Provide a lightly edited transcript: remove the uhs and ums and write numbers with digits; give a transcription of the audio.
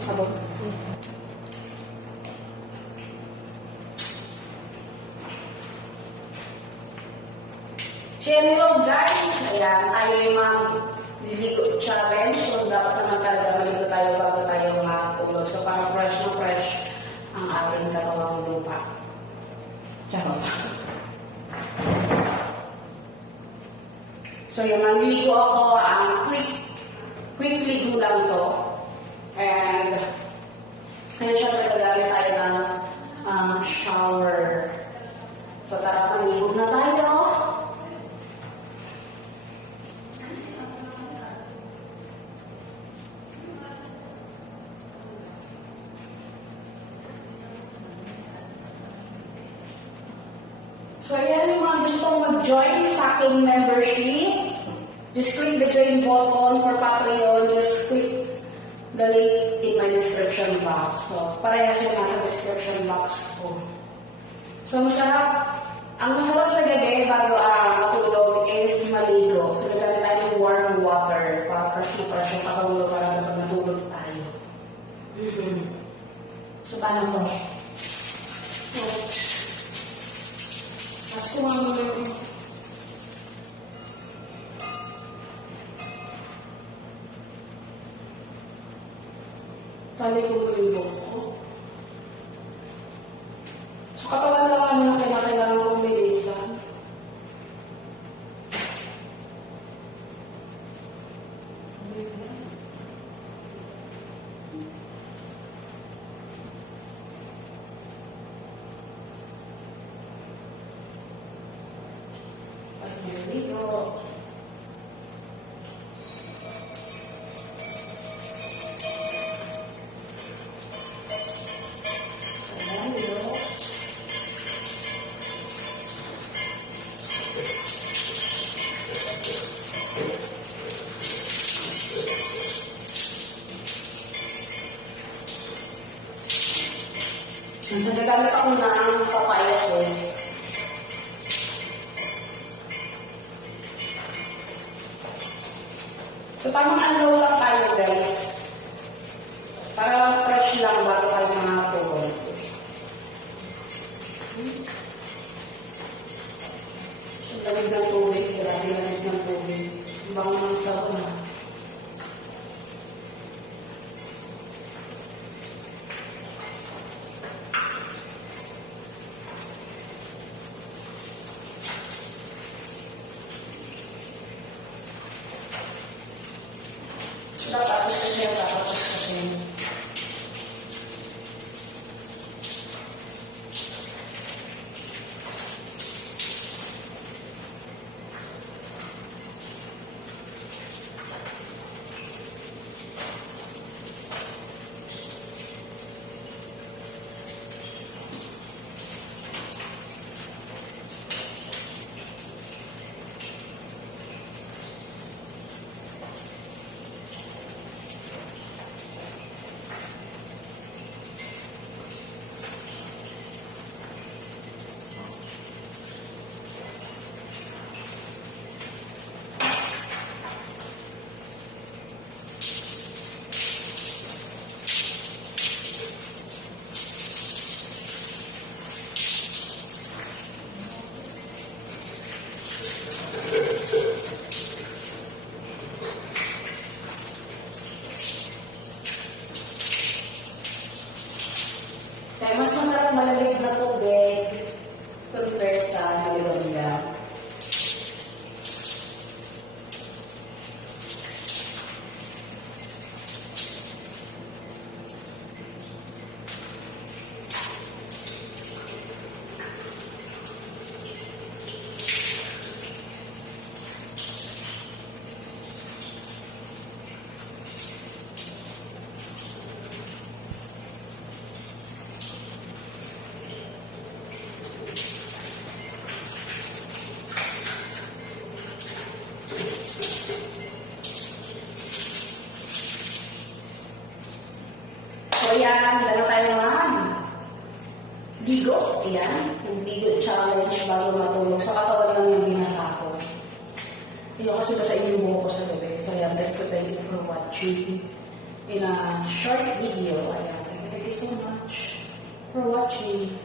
sabon. Hello guys! Ayan, tayo yung magliligo challenge. So, dapat naman talaga maligo tayo bago tayo matulog. So, para fresh na fresh ang ating katawang lupa. Charot. So, yung manliligo ako, quick ligo lang to. And, kaya syempre gagamit tayo ng shower. So, tara, maligo na tayo. So, ayan yung mga gustong mag-join sa aking membership. Just click the join button for Patreon. Just click the link in my description box. So, parehas yung nasa description box ko. So, ang masarap sa gabi bago matulog is maligo. So, gagamit tayo ng warm water para fresh yung katulog para kapag matulog tayo. So, paano to? Tapos kung tali ko yung buhok ko. So, katawan lang ano na kailangan kong bilisan. Dito. So, gagamit ako ng papaya oil. So, tamang alaw lang tayo, guys. Para fresh lang bago tayo makatulog. So, lamig ng tubig. Grabe lamig ng tubig. Bango ng sarap na. Tapos kasi. Kaya mas masarap malamig na tubig compare sa nalilong lang. So, yan. Dala tayo naman. Ligo. Ayan. Yung ligo challenge bago matulog. Sa katawan lang yung binasa ko. Hindi kasi basa yung buho ko sa gabi. So, yan. Thank you for watching. in a short video. Ayan. Thank you so much for watching.